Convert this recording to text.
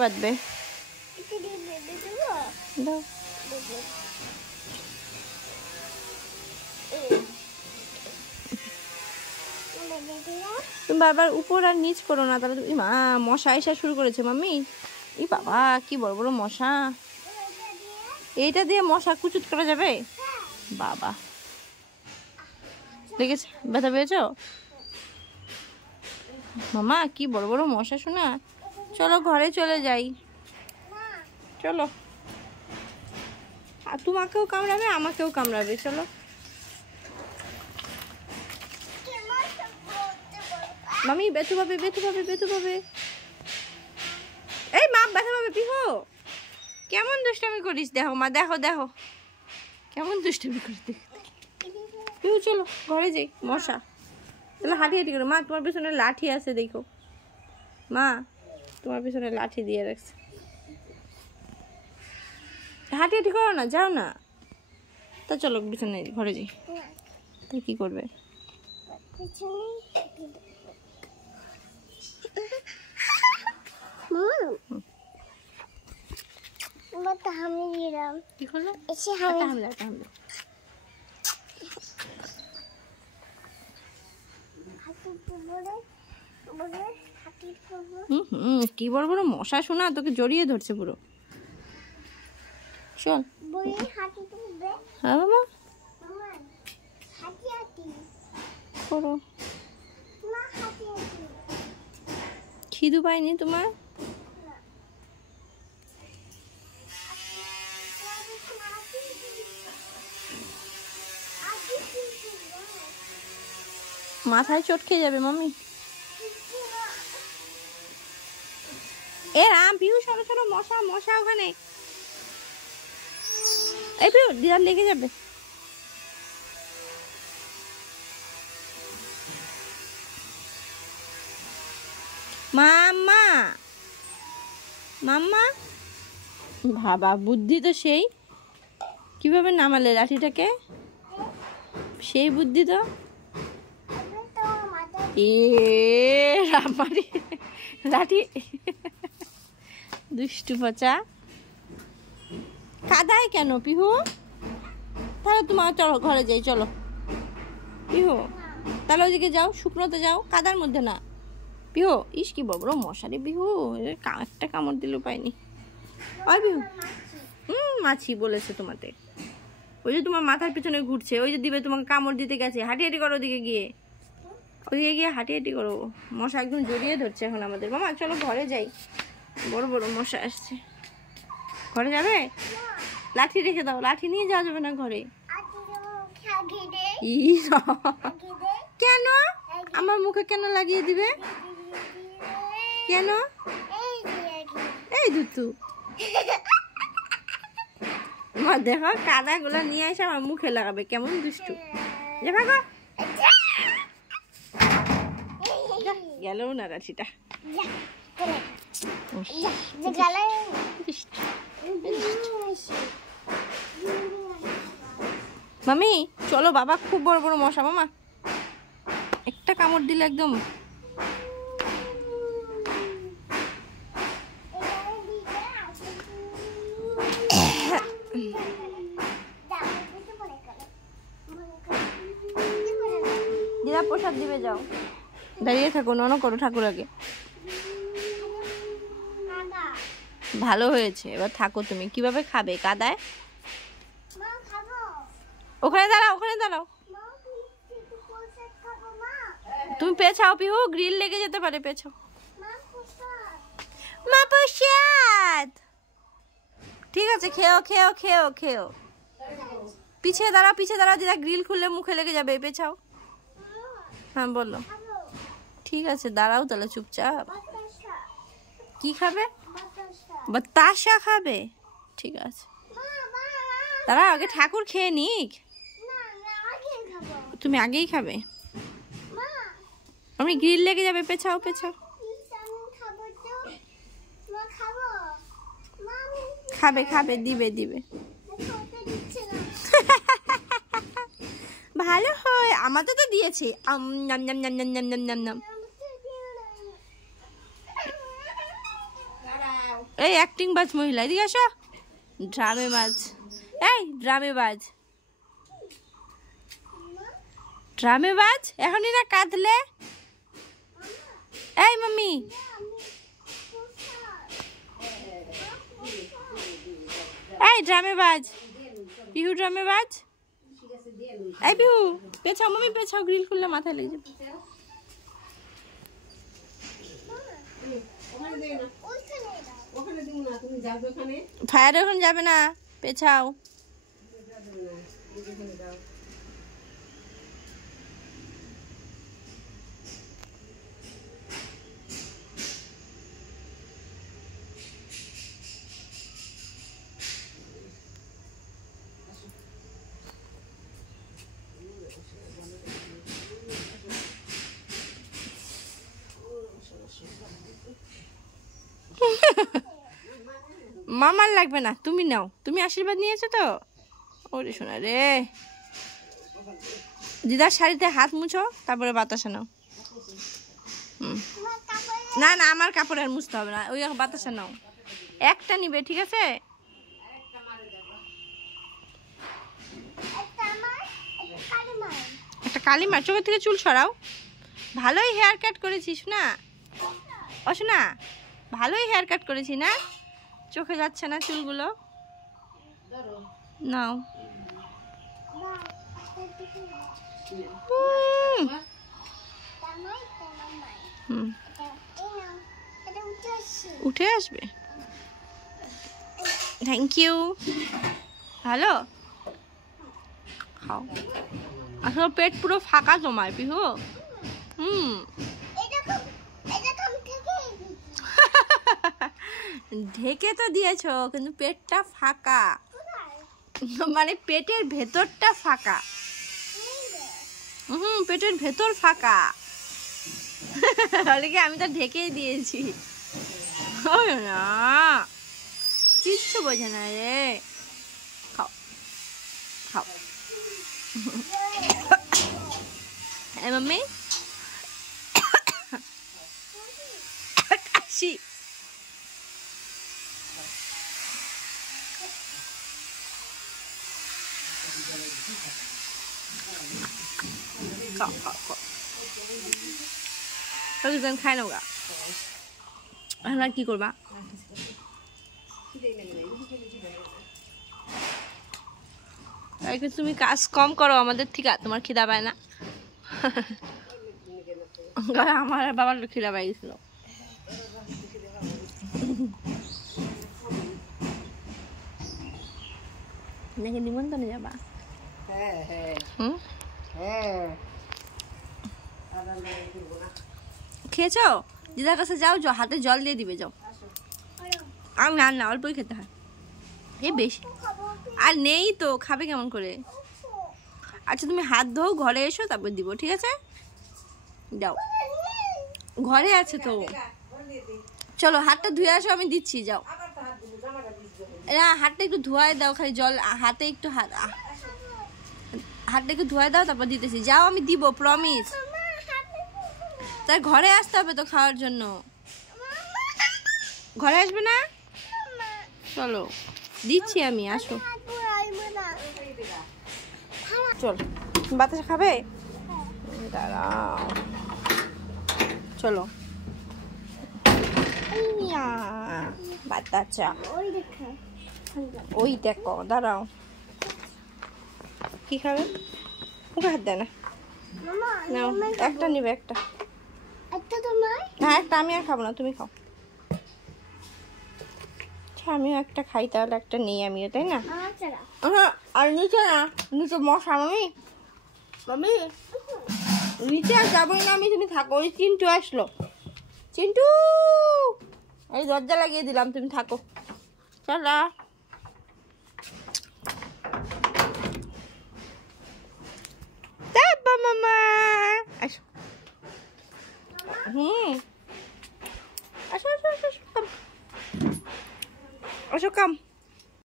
বাঁধবে দাও। তুমি বারবার উপর আর নিচ করো না, তাহলে মা মশা আসা শুরু করেছে মাম্মি। ই বাবা কি বড় বড় মশা। এইটা দিয়ে মশা কুচুত করা যাবে? বাবা লেগেছে, ব্যথা পেয়েছো? মামা কি বড় বড় মশা শোনা। চলো ঘরে চলে যাই, চলো। আর তোমাকেও কামড়াবে আমাকেও কামড়াবে, চলো। মামি ব্যথা পাবে, ব্যথা পাবে, ব্যথা পাবে। এই মা ব্যথা পাবে। পিহু কেমন দুষ্টামি করিস, দেখো মা, দেখো দেখো কেমন দুষ্টামি করিস। পিহু চলো ঘরে যাই, মশা। চলো হাঁটি হাঁটি করো। মা তোমার পিছনে লাঠি আছে দেখো, মা তোমার পিছনে লাঠি দিয়ে রাখছে। হাঁটি হাঁটি করো না, যাও না। তা চলো পিছনে ঘরে যাই। তুই কি করবে? কি করলো? কি বড় বড় মশা শোনা, তোকে জড়িয়ে ধরছে পুরো। চল। হ্যাঁ মামা করো। খিদু পাইনি তোমার? মাথায় চোট খেয়ে যাবে মাম্মি। এ রাম, পিহু সরো সরো, মশা মশা ওখানে। এই পিহু দিদার লেগে যাবে। মাম্মা মাম্মা বাবা বুদ্ধি তো সেই, কিভাবে নামালে লাঠিটাকে, সেই বুদ্ধি তো। এ রামারি লাঠি, দুষ্টু পচা। কাদায় কেন পিহু? তাহলে তোমার চলো ঘরে যাই, চলো পিহু। তাহলে ওইদিকে যাও, শুকনোতে যাও, কাদার মধ্যে না। পিহু ইস কি বড় মশারি পিহু, একটা কামড় দিলেও পাইনি। ওই পিহু মাছি বলেছে তোমাতে। ওই যে তোমার মাথার পিছনে ঘুরছে, ওই যে দিবে তোমাকে কামড় দিতে গেছে। হাঁটি হাঁটি করো ওদিকে গিয়ে, ওদিকে গিয়ে হাঁটি হাঁটি করো। মশা একদম জড়িয়ে ধরছে এখন আমাদের। মামা চলো ঘরে যাই, বড় বড় মশা আসছে। ঘরে যাবে? লাঠি রেখে দাও, লাঠি নিয়ে যাওয়া যাবে না ঘরে। কেন আমার মুখে কেন লাগিয়ে দিবে? কেন? এই দুতু আমার দেখো কাদা গুলা নিয়ে এসে আমার মুখে লাগাবে, কেমন দুষ্টু। গেল না লাঠিটা। মামি চলো, বাবা খুব বড় বড় মশা। মামা একটা কামড় দিলে একদম। দিদা প্রসাদ দিবে, যাও দাঁড়িয়ে থাকো, নন করো ঠাকুর আগে। ভালো হয়েছে, এবার থাকো তুমি। কিভাবে খাবে কাদায়? ওখানে দাঁড়াও, ওখানে দাঁড়াও। তুমি পেছাও পিহু, গ্রিল লেগে যেতে পারে, পেছাও। মা প্রসাদ ঠিক আছে, খেও খেও খেও খেও। পিছিয়ে দাঁড়াও, পিছিয়ে দাঁড়াও, দিদা গ্রিল খুললে মুখে লেগে যাবে, পেছাও। হ্যাঁ বলো। ঠিক আছে দাঁড়াও তাহলে চুপচাপ। কি খাবে? বাতাসা খাবে? ঠিক আছে দাঁড়াও, আগে ঠাকুর খেয়ে নিক। তুমি আগেই খাবে? আমি গ্রিল লেগে যাবে, পেছাও পেছাও। খাবে খাবে, দিবে দিবে। ভালো হয়, আমাদের তো দিয়েছে। নাম নাম নাম নাম নাম নাম নাম নাম। এই অ্যাক্টিং বাজ মহিলা, এদিকে আসো। ড্রামে বাজ, এই ড্রামে বাজ, ড্রামে বাজ, এখনই না কাঁদলে। এই মাম্মি, এই ড্রামে বাজ, পিহু ড্রামে বাজ। এই পিহু পেছাও, মাম্মি পেছাও, গ্রিল খুললে মাথায় লেগে যাবে। ফায়ার এখন যাবে না, পেছাও। মামার লাগবে না, তুমি নাও, তুমি আশীর্বাদ নিয়েছো তো। ওরে শোনা রে, দিদার শাড়িতে হাত মুছো, তারপরে বাতাসা নাও। না না, আমার কাপড় আর মুছতে হবে না, ওই বাতাসা নাও। একটা নিবে, ঠিক আছে? একটা কালিমার, চোখের থেকে চুল সরাও। ভালোই হেয়ার কাট করেছিস না অশোনা, ভালোই হেয়ার কাট করেছি না, চোখে যাচ্ছে না চুলগুলো। নাও। উঠে আসবে, থ্যাংক ইউ। ভালো খাও। আসলে পেট পুরো ফাঁকা তোমার পিহু। ঢেকে তো দিয়েছো, কিন্তু পেটটা ফাঁকা, মানে পেটের ভেতরটা ফাঁকা। পেটের ভেতর ফাঁকা। আমি তো ঢেকেই দিয়েছি। না কিচ্ছু বোঝে না রে। খাও খাও। হ্যাঁ মাম্মি, কাশি। খাও খাও খাও, খাই নাও গা। এখন আর কি করবা? তুমি কাজ কম করো আমাদের থেকে, তোমার খিদা পায় না। আমার বাবার খিদা পাই গেছিল। নাকি নিমন্ত্রণে যাবা? খেয়েছো? দিদার কাছে যাও, হাতে জল দিয়ে দিবে, যাও। আর না না, অল্পই খেতে হয়, এই বেশি আর নেই তো, খাবে কেমন করে? আচ্ছা তুমি হাত ধোও, ঘরে এসো, তারপর দিব, ঠিক আছে? যাও, ঘরে আছে তো। চলো হাতটা ধুয়ে আসো, আমি দিচ্ছি, যাও। না, হাতটা একটু ধোয়াই দাও, খালি জল হাতে একটু, হাতটা একটু ধোয়াই দাও, তারপর দিতেছি। যাও, আমি দিব, প্রমিস। তাই ঘরে আসতে হবে তো খাওয়ার জন্য। ঘরে আসবে না? চলো দিচ্ছি আমি, আসো। চলো, বাতাসা খাবে? দাঁড়াও, চলো। বাতাসা ওই দেখো, দাঁড়াও। কি খাবে? ওকে হাত দেয় না। নাও, একটা নিবে, একটা। হ্যাঁ, একটা আমি আর খাবো না, তুমি খাও। আমিও একটা খাই, তাহলে একটা নেই আমিও, তাই না? আর নিচে না, নিচে মশা। মামি মামি, নিচে আর যাবোই না আমি, তুমি থাকো। ওই চিন্টু আসলো, চিন্টু, এই দরজা লাগিয়ে দিলাম, তুমি থাকো। চলো। মামা আসো। আসো আসো আসো, আসো কাম।